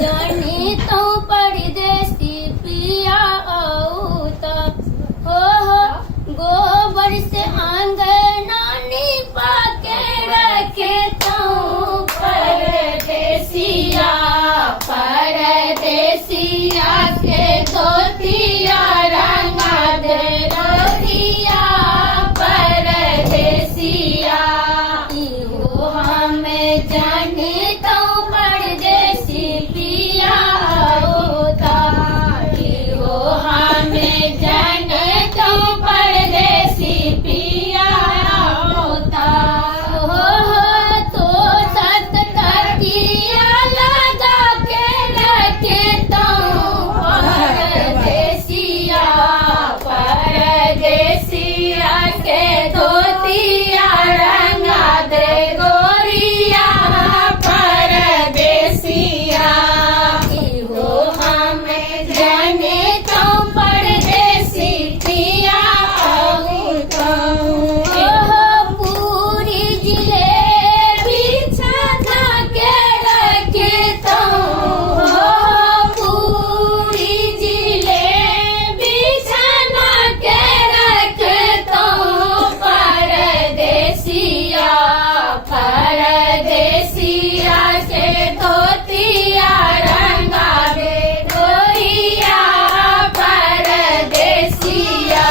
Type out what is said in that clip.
जानी तो परदेसी पिया औता हो गोबर से आंगना निपा के रखे तो परदेसिया परदेसिया के धोतिया रंगा दे रोटिया परदेसिया इहो हमें जाने तो परदेसी पिया होता इहो हमें जाने तो परदेसी पिया होता हो तो सत तकिया लगा के रखे तो परदेसिया परदेसिया के धोतिया रंगा दे गोरिया परदेसिया इहो हमें जाने तो परदेसी पिया होता पूरी जिलेबी छाना के रखे तो पूरी जिलेबी छाना के रखे तो परदेसिया परदेसिया के धोतिया रंगा दे गोरिया परदेसिया